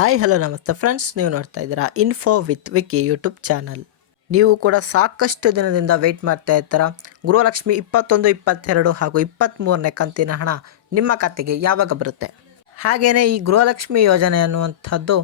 Hi hello ನಮಸ್ತೆ friends, ನೀವು ನೋಡ್ತಾ ಇದ್ದೀರಾ info with Vicky YouTube channel. ನೀವು ಕೂಡ ಸಾಕಷ್ಟು ದಿನದಿಂದ ವೆಯ್ಟ್ ಮಾಡ್ತಾ ಇರ್ತೀರ, ಗೃಹಲಕ್ಷ್ಮಿ 21, 22 ಹಾಗೂ 23ನೇ ಕಂತಿನ ಹಣ ನಿಮ್ಮ ಖಾತೆಗೆ ಯಾವಾಗ ಬರುತ್ತೆ. ಹಾಗೆಯೇ ಈ ಗೃಹಲಕ್ಷ್ಮಿ ಯೋಜನೆ ಅನ್ನುವಂಥದ್ದು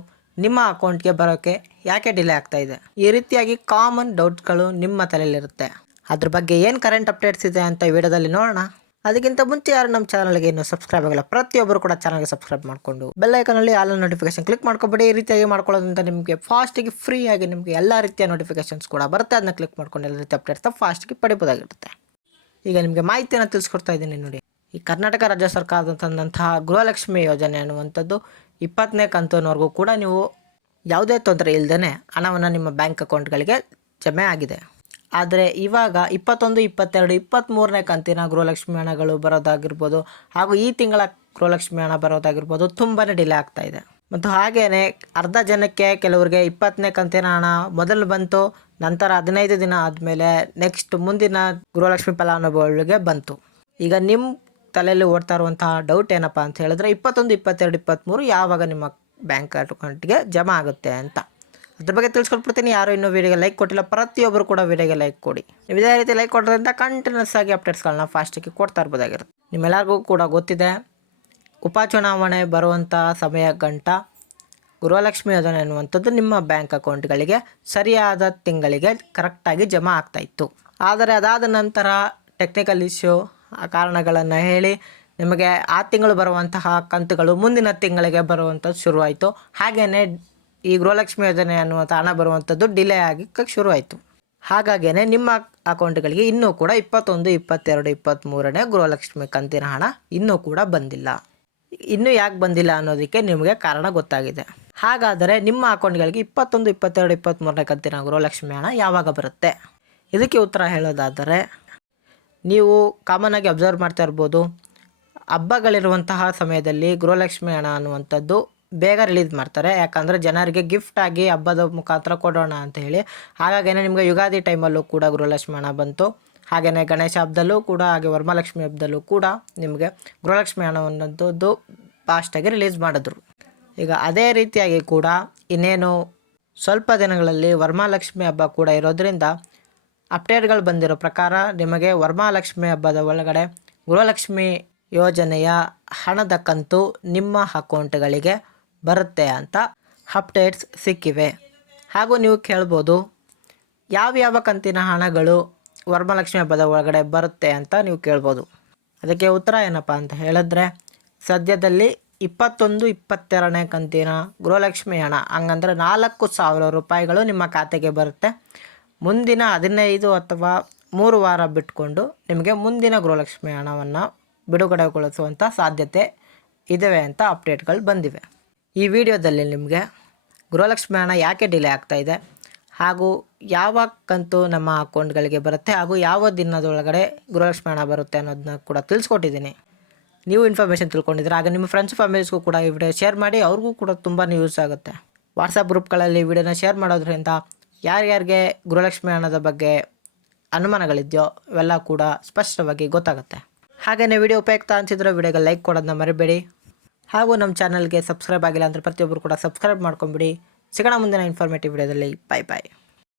ನಿಮ್ಮ ಅಕೌಂಟ್ಗೆ ಬರೋಕ್ಕೆ ಯಾಕೆ ಡಿಲೇ ಆಗ್ತಾ ಇದೆ. ಈ ರೀತಿಯಾಗಿ ಕಾಮನ್ ಡೌಟ್ಗಳು ನಿಮ್ಮ ತಲೆಯಲ್ಲಿರುತ್ತೆ. ಅದ್ರ ಬಗ್ಗೆ ಏನು ಕರೆಂಟ್ ಅಪ್ಡೇಟ್ಸ್ ಇದೆ ಅಂತ ಈ ವಿಡಿಯೋದಲ್ಲಿ ನೋಡೋಣ. ಅದಕ್ಕಿಂತ ಮುಂಚೆ ಯಾರು ನಮ್ಮ ಚಾನಲ್ಗೆ ಇನ್ನೂ ಸಬ್ಸ್ಕ್ರೈಬ್ ಆಗಿಲ್ಲ, ಪ್ರತಿಯೊಬ್ಬರು ಕೂಡ ಚಾನಲ್ಗೆ ಸಬ್ಸ್ಕ್ರೈಬ್ ಮಾಡಿಕೊಂಡು ಬೆಲ್ ಐಕನಲ್ಲಿ ಆಲ್ ನೋಟಿಫಿಕೇಶನ್ ಕ್ಲಿಕ್ ಮಾಡ್ಕೊಬೇಡಿ. ಈ ರೀತಿಯಾಗಿ ಮಾಡ್ಕೊಳ್ಳೋದ್ರಿಂದ ನಿಮಗೆ ಫಾಸ್ಟಿಗೆ ಫ್ರೀಯಾಗಿ ನಿಮಗೆ ಎಲ್ಲ ರೀತಿಯ ನೋಟಿಫಿಕೇಶನ್ಸ್ ಕೂಡ ಬರುತ್ತೆ. ಅದನ್ನ ಕ್ಲಿಕ್ ಮಾಡ್ಕೊಂಡು ಎಲ್ಲ ರೀತಿಯ ಅಪ್ಡೇಟ್ಸ್ ಫಾಸ್ಟಿಗೆ ಪಡಿಬೋದಾಗಿರುತ್ತೆ. ಈಗ ನಿಮಗೆ ಮಾಹಿತಿಯನ್ನು ತಿಳಿಸ್ಕೊಡ್ತಾ ಇದ್ದೀನಿ ನೋಡಿ. ಈ ಕರ್ನಾಟಕ ರಾಜ್ಯ ಸರ್ಕಾರದ ತಂದಂತಹ ಗೃಹಲಕ್ಷ್ಮಿ ಯೋಜನೆ ಅನ್ನುವಂಥದ್ದು 20ನೇ ಕಂತಿನವರೆಗೂ ಕೂಡ ನೀವು ಯಾವುದೇ ತೊಂದರೆ ಇಲ್ಲದೇ ಹಣವನ್ನು ನಿಮ್ಮ ಬ್ಯಾಂಕ್ ಅಕೌಂಟ್ಗಳಿಗೆ ಜಮೆ ಆಗಿದೆ. ಆದರೆ ಇವಾಗ 21, 22, 23ನೇ ಕಂತಿನ ಗೃಹಲಕ್ಷ್ಮಿ ಹಣಗಳು ಬರೋದಾಗಿರ್ಬೋದು ಹಾಗೂ ಈ ತಿಂಗಳ ಗೃಹಲಕ್ಷ್ಮಿ ಹಣ ಬರೋದಾಗಿರ್ಬೋದು ತುಂಬಾ ಡಿಲೇ ಆಗ್ತಾ ಇದೆ. ಮತ್ತು ಹಾಗೆಯೇ ಅರ್ಧ ಜನಕ್ಕೆ ಕೆಲವರಿಗೆ 20ನೇ ಕಂತಿನ ಹಣ ಮೊದಲು ಬಂತು, ನಂತರ 15 ದಿನ ಆದಮೇಲೆ ನೆಕ್ಸ್ಟ್ ಮುಂದಿನ ಗೃಹಲಕ್ಷ್ಮಿ ಫಲಾನುಭವಿಗಳಿಗೆ ಬಂತು. ಈಗ ನಿಮ್ಮ ತಲೆಯಲ್ಲಿ ಓಡ್ತಾ ಇರುವಂತಹ ಡೌಟ್ ಏನಪ್ಪ ಅಂತ ಹೇಳಿದ್ರೆ 21, 22, 23 ಯಾವಾಗ ನಿಮ್ಮ ಬ್ಯಾಂಕ್ ಅಕೌಂಟ್ಗೆ ಜಮಾ ಆಗುತ್ತೆ ಅಂತ. ಅದ್ರ ಬಗ್ಗೆ ತಿಳಿಸ್ಕೊಟ್ಬಿಡ್ತೀನಿ. ಯಾರು ಇನ್ನೂ ವೀಡಿಯೋಗೆ ಲೈಕ್ ಕೊಟ್ಟಿಲ್ಲ, ಪ್ರತಿಯೊಬ್ಬರು ಕೂಡ ವೀಡಿಯೋಗೆ ಲೈಕ್ ಕೊಡಿ. ನೀವು ಇದೇ ರೀತಿ ಲೈಕ್ ಕೊಡೋದ್ರಿಂದ ಕಂಟಿನ್ಯೂಸ್ ಆಗಿ ಅಪ್ಡೇಟ್ಸ್ಗಳನ್ನ ಫಾಸ್ಟಾಗಿ ಕೊಡ್ತಾ ಇರ್ಬೋದಾಗಿರುತ್ತೆ. ನಿಮ್ಮೆಲ್ಲರಿಗೂ ಕೂಡ ಗೊತ್ತಿದೆ, ಉಪಚುನಾವಣೆ ಬರುವಂಥ ಸಮಯ ಗಂಟ ಗೃಹಲಕ್ಷ್ಮಿ ಯೋಜನೆ ಅನ್ನುವಂಥದ್ದು ನಿಮ್ಮ ಬ್ಯಾಂಕ್ ಅಕೌಂಟ್ಗಳಿಗೆ ಸರಿಯಾದ ತಿಂಗಳಿಗೆ ಕರೆಕ್ಟಾಗಿ ಜಮಾ ಆಗ್ತಾಯಿತ್ತು. ಆದರೆ ಅದಾದ ನಂತರ ಟೆಕ್ನಿಕಲ್ ಇಶ್ಯೂ ಕಾರಣಗಳನ್ನು ಹೇಳಿ ನಿಮಗೆ ಆ ತಿಂಗಳು ಬರುವಂತಹ ಕಂತುಗಳು ಮುಂದಿನ ತಿಂಗಳಿಗೆ ಬರುವಂಥದ್ದು ಶುರುವಾಯಿತು. ಹಾಗೆಯೇ ಈ ಗೃಹಲಕ್ಷ್ಮಿ ಯೋಜನೆ ಅನ್ನುವಂಥ ಹಣ ಬರುವಂಥದ್ದು ಡಿಲೇ ಆಗಿ ಶುರುವಾಯಿತು. ಹಾಗಾಗಿಯೇ ನಿಮ್ಮ ಅಕೌಂಟ್ಗಳಿಗೆ ಇನ್ನೂ ಕೂಡ 21, 22, 23ನೇ ಗೃಹಲಕ್ಷ್ಮಿ ಕಂತಿನ ಹಣ ಇನ್ನೂ ಕೂಡ ಬಂದಿಲ್ಲ. ಇನ್ನೂ ಯಾಕೆ ಬಂದಿಲ್ಲ ಅನ್ನೋದಕ್ಕೆ ನಿಮಗೆ ಕಾರಣ ಗೊತ್ತಾಗಿದೆ. ಹಾಗಾದರೆ ನಿಮ್ಮ ಅಕೌಂಟ್ಗಳಿಗೆ 21, 22, 23ನೇ ಕಂತಿನ ಗೃಹಲಕ್ಷ್ಮಿ ಹಣ ಯಾವಾಗ ಬರುತ್ತೆ? ಇದಕ್ಕೆ ಉತ್ತರ ಹೇಳೋದಾದರೆ, ನೀವು ಕಾಮನ್ನಾಗಿ ಅಬ್ಸರ್ವ್ ಮಾಡ್ತಾ ಇರ್ಬೋದು, ಹಬ್ಬಗಳಿರುವಂತಹ ಸಮಯದಲ್ಲಿ ಗೃಹಲಕ್ಷ್ಮಿ ಹಣ ಅನ್ನುವಂಥದ್ದು ಬೇಗ ರಿಲೀಸ್ ಮಾಡ್ತಾರೆ. ಯಾಕಂದರೆ ಜನರಿಗೆ ಗಿಫ್ಟಾಗಿ ಹಬ್ಬದ ಮುಖಾಂತರ ಕೊಡೋಣ ಅಂತ ಹೇಳಿ. ಹಾಗಾಗಿಯೇ ನಿಮಗೆ ಯುಗಾದಿ ಟೈಮಲ್ಲೂ ಕೂಡ ಗೃಹಲಕ್ಷ್ಮಿ ಹಣ ಬಂತು. ಹಾಗೆಯೇ ಗಣೇಶ ಹಬ್ಬದಲ್ಲೂ ಕೂಡ, ಹಾಗೆ ವರಮಹಾಲಕ್ಷ್ಮಿ ಹಬ್ಬದಲ್ಲೂ ಕೂಡ ನಿಮಗೆ ಗೃಹಲಕ್ಷ್ಮಿ ಹಣವನ್ನಂಥದ್ದು ಫಾಸ್ಟಾಗಿ ರಿಲೀಸ್ ಮಾಡಿದ್ರು. ಈಗ ಅದೇ ರೀತಿಯಾಗಿ ಕೂಡ ಇನ್ನೇನು ಸ್ವಲ್ಪ ದಿನಗಳಲ್ಲಿ ವರಮಹಾಲಕ್ಷ್ಮಿ ಹಬ್ಬ ಕೂಡ ಇರೋದರಿಂದ ಅಪ್ಡೇಟ್ಗಳು ಬಂದಿರೋ ಪ್ರಕಾರ ನಿಮಗೆ ವರಮಹಾಲಕ್ಷ್ಮಿ ಹಬ್ಬದ ಒಳಗಡೆ ಗೃಹಲಕ್ಷ್ಮಿ ಯೋಜನೆಯ ಹಣದ ಕಂತು ನಿಮ್ಮ ಅಕೌಂಟ್ಗಳಿಗೆ ಬರುತ್ತೆ ಅಂತ ಅಪ್ಡೇಟ್ಸ್ ಸಿಕ್ಕಿವೆ. ಹಾಗೂ ನೀವು ಕೇಳ್ಬೋದು, ಯಾವ್ಯಾವ ಕಂತಿನ ಹಣಗಳು ವರಮಹಾಲಕ್ಷ್ಮಿ ಹಬ್ಬದ ಒಳಗಡೆ ಬರುತ್ತೆ ಅಂತ ನೀವು ಕೇಳ್ಬೋದು. ಅದಕ್ಕೆ ಉತ್ತರ ಏನಪ್ಪ ಅಂತ ಹೇಳಿದ್ರೆ, ಸದ್ಯದಲ್ಲಿ 21, 22ನೇ ಕಂತಿನ ಗೃಹಲಕ್ಷ್ಮಿ ಹಣ ಹಂಗಂದ್ರೆ 4,000 ರೂಪಾಯಿಗಳು ನಿಮ್ಮ ಖಾತೆಗೆ ಬರುತ್ತೆ. ಮುಂದಿನ 15 ಅಥವಾ 3 ವಾರ ಬಿಟ್ಕೊಂಡು ನಿಮಗೆ ಮುಂದಿನ ಗೃಹಲಕ್ಷ್ಮಿ ಹಣವನ್ನು ಬಿಡುಗಡೆಗೊಳಿಸುವಂಥ ಸಾಧ್ಯತೆ ಇದ್ದಾವೆ ಅಂತ ಅಪ್ಡೇಟ್ಗಳು ಬಂದಿವೆ. ಈ ವಿಡಿಯೋದಲ್ಲಿ ನಿಮಗೆ ಗೃಹಲಕ್ಷ್ಮಿ ಹಣ ಯಾಕೆ ಡಿಲೇ ಆಗ್ತಾಯಿದೆ ಹಾಗೂ ಯಾವ ಕಂತು ನಮ್ಮ ಅಕೌಂಟ್ಗಳಿಗೆ ಬರುತ್ತೆ ಹಾಗೂ ಯಾವ ದಿನದೊಳಗಡೆ ಗೃಹಲಕ್ಷ್ಮಿ ಹಣ ಬರುತ್ತೆ ಅನ್ನೋದನ್ನ ಕೂಡ ತಿಳಿಸ್ಕೊಟ್ಟಿದ್ದೀನಿ. ನೀವು ಇನ್ಫಾರ್ಮೇಷನ್ ತಿಳ್ಕೊಂಡಿದ್ರೆ ಆಗ ನಿಮ್ಮ ಫ್ರೆಂಡ್ಸ್ ಫ್ಯಾಮಿಲೀಸ್ಗೂ ಕೂಡ ಈ ವಿಡಿಯೋ ಶೇರ್ ಮಾಡಿ, ಅವ್ರಿಗೂ ಕೂಡ ತುಂಬಾ ಯೂಸ್ ಆಗುತ್ತೆ. ವಾಟ್ಸಪ್ ಗ್ರೂಪ್ಗಳಲ್ಲಿ ವಿಡಿಯೋನ ಶೇರ್ ಮಾಡೋದ್ರಿಂದ ಯಾರ್ಯಾರಿಗೆ ಗೃಹಲಕ್ಷ್ಮಿ ಹಣದ ಬಗ್ಗೆ ಅನುಮಾನಗಳಿದೆಯೋ ಇವೆಲ್ಲ ಕೂಡ ಸ್ಪಷ್ಟವಾಗಿ ಗೊತ್ತಾಗುತ್ತೆ. ಹಾಗೆಯೇ ವಿಡಿಯೋ ಉಪಯುಕ್ತ ಅನಿಸಿದ್ರೆ ವಿಡಿಯೋಗೆ ಲೈಕ್ ಕೊಡೋದನ್ನ ಮರಿಬೇಡಿ. ಹಾಗೂ ನಮ್ಮ ಚಾನಲ್ಗೆ ಸಬ್ಸ್ಕ್ರೈಬ್ ಆಗಿಲ್ಲ ಅಂದರೆ ಪ್ರತಿಯೊಬ್ಬರು ಕೂಡ ಸಬ್ಸ್ಕ್ರೈಬ್ ಮಾಡ್ಕೊಂಬಿಡಿ. ಸಿಗೋಣ ಮುಂದಿನ ಇನ್ಫಾರ್ಮೇಟಿವ್ ವಿಡಿಯೋದಲ್ಲಿ. ಬಾಯ್ ಬಾಯ್.